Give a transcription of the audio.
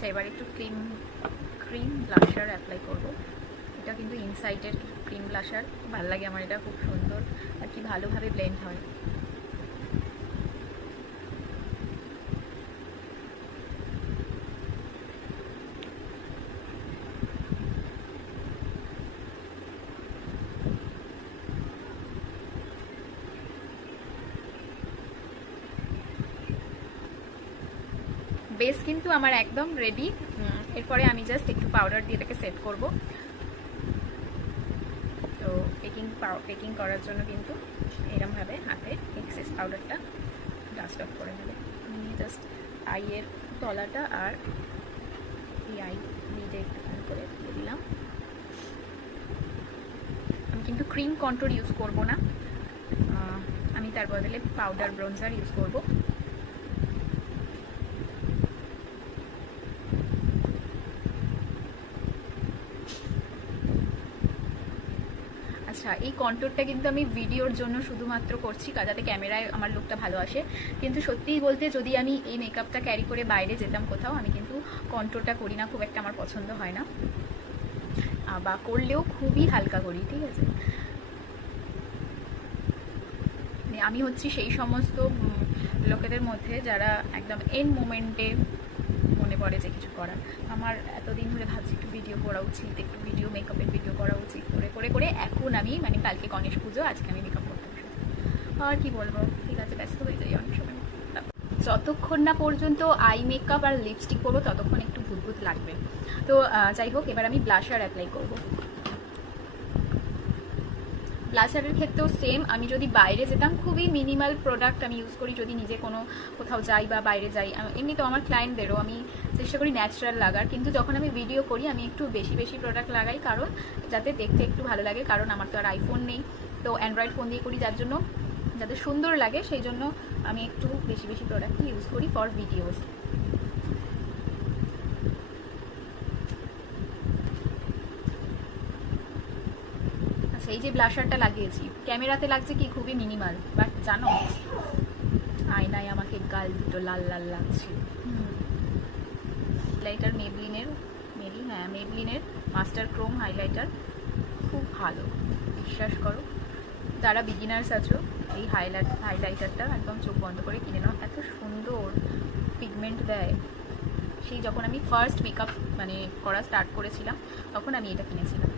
আচ্ছা, এবার একটু ক্রিম ব্লাশার অ্যাপ্লাই করব। এটা কিন্তু ইনসাইডের ক্রিম ব্লাশার, ভালো লাগে আমার, এটা খুব সুন্দর আর কি ভালোভাবে ব্লেন্ড হয়। বেস কিন্তু আমার একদম রেডি। এরপরে আমি জাস্ট একটু পাউডার দিয়ে এটাকে সেট করব। তো পেকিং করার জন্য কিন্তু এরমভাবে হাতে এক্সেস পাউডারটা ডাস্ট অফ করে নেবে। নিয়ে জাস্ট আইয়ের তলাটা আর এই আই লিডে একটুখানি করে দিয়ে দিলাম। আমি কিন্তু ক্রিম কন্ট্রোল ইউজ করব না, আমি তার বদলে পাউডার ব্রোঞ্জার ইউজ করব। আচ্ছা, এই কন্ট্রোরটা কিন্তু আমি ভিডিওর জন্য শুধুমাত্র করছি, যাতে ক্যামেরায় আমার লুকটা ভালো আসে। কিন্তু সত্যিই বলতে, যদি আমি এই মেকআপটা ক্যারি করে বাইরে যেতাম কোথাও, আমি কিন্তু কন্ট্রোরটা করি না, খুব একটা আমার পছন্দ হয় না, বা করলেও খুবই হালকা করি, ঠিক আছে। আমি হচ্ছি সেই সমস্ত লোকেদের মধ্যে যারা একদম এন মোমেন্টে মনে পড়ে যে কিছু করার। আমার এতদিন ধরে ভাবছি একটু ভিডিও করা উচিত, একটু মেকআপের ভিডিও করা উচিত, করে করে করে এখন আমি কালকে গণেশ পুজো, আজকে আমি মেকআপ করতে বসেছি। আর কি বলবো, ঠিক আছে, ব্যস্ত হয়ে যাই অনেক সময়। যতক্ষণ না পর্যন্ত আই মেকআপ আর লিপস্টিক করবো ততক্ষণ একটু ভূত লাগবে। তো যাই হোক, এবার আমি ব্লাশার অ্যাপ্লাই করবো। ব্লাশারের ক্ষেত্রেও সেম, আমি যদি বাইরে যেতাম খুবই মিনিমাল প্রোডাক্ট আমি ইউজ করি, যদি নিজে কোথাও যাই বা বাইরে যাই। এমনি তো আমার ক্লায়েন্টদেরও আমি চেষ্টা করি ন্যাচারাল লাগার, কিন্তু যখন আমি ভিডিও করি আমি একটু বেশি প্রোডাক্ট লাগাই, কারণ যাতে দেখতে একটু ভালো লাগে। কারণ আমার তো আর আইফোন নেই, তো অ্যান্ড্রয়েড ফোন দিয়ে করি, যার জন্য যাতে সুন্দর লাগে সেই জন্য আমি একটু বেশি প্রোডাক্ট ইউজ করি ফর ভিডিওস। এই যে ব্লাশারটা লাগিয়েছি, ক্যামেরাতে লাগছে কি খুবই মিনিমাল, বাট জানো আয়নায় আমাকে গাল দুটো লাল লাল লাগছে। হাইলাইটার মেবলিনের মাস্টার ক্রোম হাইলাইটার, খুব ভালো, বিশ্বাস করো। যারা বিগিনার্স আছো, এই হাইলাইটারটা একদম চোখ বন্ধ করে কিনে নাও, এত সুন্দর পিগমেন্ট দেয়। সেই যখন আমি ফার্স্ট মেকআপ করা স্টার্ট করেছিলাম, তখন আমি এটা কিনেছিলাম।